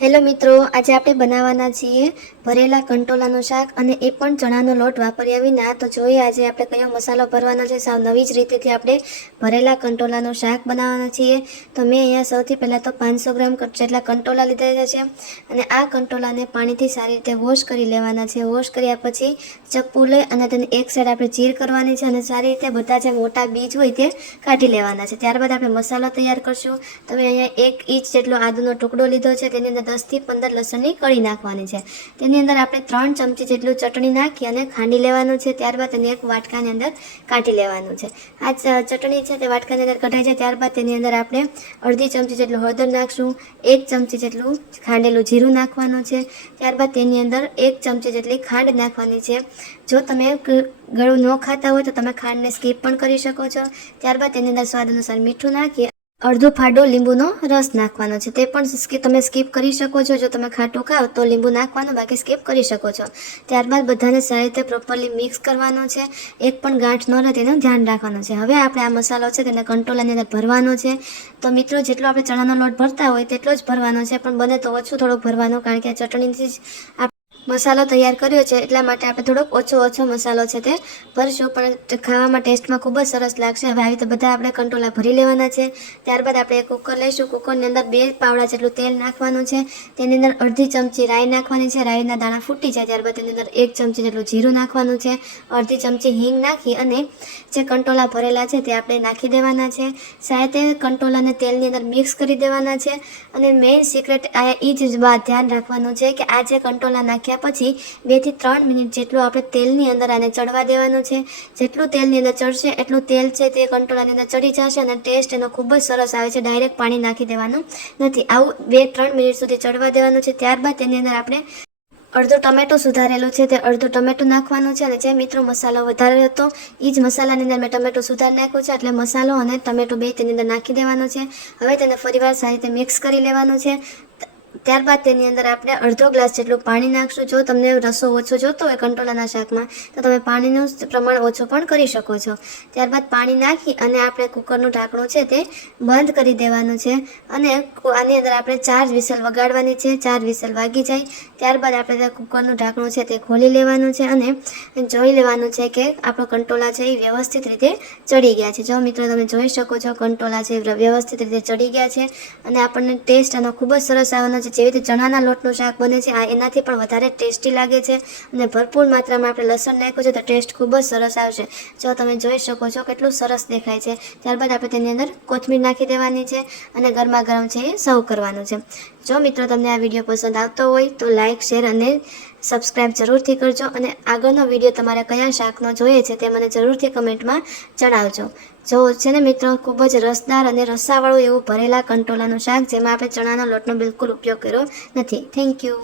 Hello મિત્રો, આજે આપણે બનાવવાના છીએ ભરેલા કંટોલાનું શાક અને એ પણ ચણાનો લોટ વાપર્યા વિના. તો જોઈએ આજે આપણે કયો મસાલો ભરવાનો છે. સાવ નવી જ રીતેથી આપણે ભરેલા કંટોલાનું શાક બનાવવાના છીએ. તો મેં અહીંયા સૌથી પહેલાં તો 500 ગ્રામ જેટલા કંટોલા લીધા છે અને આ કંટોલાને પાણીથી સારી રીતે વોશ કરી લેવાના છે. વોશ કર્યા પછી ચપ્પુ લઈ અને તેને એક સાઈડ આપણે ચીર કરવાની છે અને સારી રીતે બધા જે મોટા બીજ હોય તે કાઢી લેવાના છે. ત્યારબાદ આપણે મસાલો તૈયાર કરશું. તો મેં અહીંયા 1 ઇંચ જેટલો આદુનો ટુકડો લીધો છે. તેની અંદર 10 થી 15 લસણની કળી નાખવાની છે. તેની અંદર આપણે 3 ચમચી જેટલું ચટણી નાખી અને ખાંડી લેવાનું છે. ત્યારબાદ તેને એક વાટકાની અંદર કાઢી લેવાનું છે. આ ચટણી છે તે વાટકાની અંદર કઢાઈ જાય ત્યારબાદ તેની અંદર આપણે અડધી ચમચી જેટલું હળદર નાખશું, 1 ચમચી જેટલું ખાંડેલું જીરું નાખવાનું છે. ત્યારબાદ તેની અંદર 1 ચમચી જેટલી ખાંડ નાખવાની છે. જો તમે ગળું ન ખાતા હોય તો તમે ખાંડને સ્કીપ પણ કરી શકો છો. ત્યારબાદ તેની અંદર સ્વાદ અનુસાર મીઠું નાખી અડધો ફાડો લીંબુનો રસ નાખવાનો છે. તે પણ તમે સ્કીપ કરી શકો છો. જો તમે ખાટું ખાવ તો લીંબુ નાખવાનું, બાકી સ્કીપ કરી શકો છો. ત્યારબાદ બધાને સારી રીતે પ્રોપરલી મિક્સ કરવાનો છે. એક પણ ગાંઠ ન રહે તેનું ધ્યાન રાખવાનું છે. હવે આપણે આ મસાલો છે તેને કંટોલાની અંદર ભરવાનો છે. તો મિત્રો, જેટલો આપણે ચણાનો લોટ ભરતા હોય તેટલો જ ભરવાનો છે, પણ બને તો ઓછું થોડુંક ભરવાનું, કારણ કે આ ચટણીથી જ મસાલો તૈયાર કર્યો છે એટલા માટે આપણે થોડોક ઓછો મસાલો છે તે ભરશું, પણ ખાવામાં ટેસ્ટમાં ખૂબ જ સરસ લાગશે. હવે આવી રીતે બધા આપણે કંટોલા ભરી લેવાના છે. ત્યારબાદ આપણે એક કુકર લઈશું. કુકરની અંદર 2 પાવડા જેટલું તેલ નાખવાનું છે. તેની અંદર અડધી ચમચી રાઈ નાખવાની છે. રાઈના દાણા ફૂટી જાય ત્યારબાદ તેની અંદર 1 ચમચી જેટલું જીરું નાખવાનું છે. અડધી ચમચી હિંગ નાખી અને જે કંટોલા ભરેલા છે તે આપણે નાખી દેવાના છે. સાથે કંટોલાને તેલની અંદર મિક્સ કરી દેવાના છે. અને મેઇન સિક્રેટ એ જ ધ્યાન રાખવાનું છે કે આ જે કંટોલા નાખ્યા પછી 2 થી 3 મિનિટ જેટલું આપણે તેલની અંદર આને ચડવા દેવાનું છે. જેટલું તેલની અંદર ચડશે એટલું તેલ છે તે કંટોલાની અંદર ચડી જશે અને ટેસ્ટ એનો ખૂબ જ સરસ આવે છે. ડાયરેક્ટ પાણી નાખી દેવાનું નથી. આવું 2-3 મિનિટ સુધી ચડવા દેવાનું છે. ત્યારબાદ તેની અંદર આપણે અડધું ટમેટું સુધારેલું છે તે અડધું ટમેટું નાખવાનું છે. અને જે મિત્રો મસાલો વધારે હતો એ જ મસાલાની અંદર મેં ટમેટું સુધારી નાખ્યું છે, એટલે મસાલો અને ટમેટું બે તેની અંદર નાખી દેવાનું છે. હવે તેને ફરીવાર સારી રીતે મિક્સ કરી લેવાનું છે. ત્યારબાદ તેની અંદર આપણે અડધો ગ્લાસ જેટલું પાણી નાખશું. જો તમને રસો ઓછો જોતો હોય કંટોલાના શાકમાં તો તમે પાણીનું પ્રમાણ ઓછો પણ કરી શકો છો. ત્યારબાદ પાણી નાખી અને આપણે કુકરનું ઢાંકણું છે તે બંધ કરી દેવાનું છે. અને આની અંદર આપણે 4 વિસલ વગાડવાની છે. 4 વિસલ વાગી જાય ત્યારબાદ આપણે કુકરનું ઢાંકણું છે તે ખોલી લેવાનું છે અને જોઈ લેવાનું છે કે આપણો કંટોલા છે એ વ્યવસ્થિત રીતે ચડી ગયા છે. જો મિત્રો, તમે જોઈ શકો છો કંટોલા છે વ્યવસ્થિત રીતે ચડી ગયા છે અને આપણને ટેસ્ટ આનો ખૂબ જ સરસ આવવાનો છે. જેવી રીતે ચણાના લોટનું શાક બને છે, આ એનાથી પણ વધારે ટેસ્ટી લાગે છે અને ભરપૂર માત્રામાં આપણે લસણ નાખ્યું છે તો ટેસ્ટ ખૂબ જ સરસ આવશે. જો તમે જોઈ શકો છો કેટલું સરસ દેખાય છે. ત્યારબાદ આપણે તેની અંદર કોથમીર નાખી દેવાની છે અને ગરમા ગરમ છે એ સર્વ કરવાનું છે. જો મિત્રો, તમને આ વિડીયો પસંદ આવતો હોય તો લાઇક, શેર અને સબસ્ક્રાઈબ જરૂરથી કરજો. અને આગળનો વિડીયો તમારે કયા શાકનો જોઈએ છે તે મને જરૂરથી કમેન્ટમાં જણાવજો. જો છે ને મિત્રો, ખૂબ જ રસદાર અને રસાવાળું એવું ભરેલા કંટોલાનું શાક, જેમાં આપણે ચણાના લોટનો બિલકુલ ઉપયોગ કર્યો નથી. Thank you.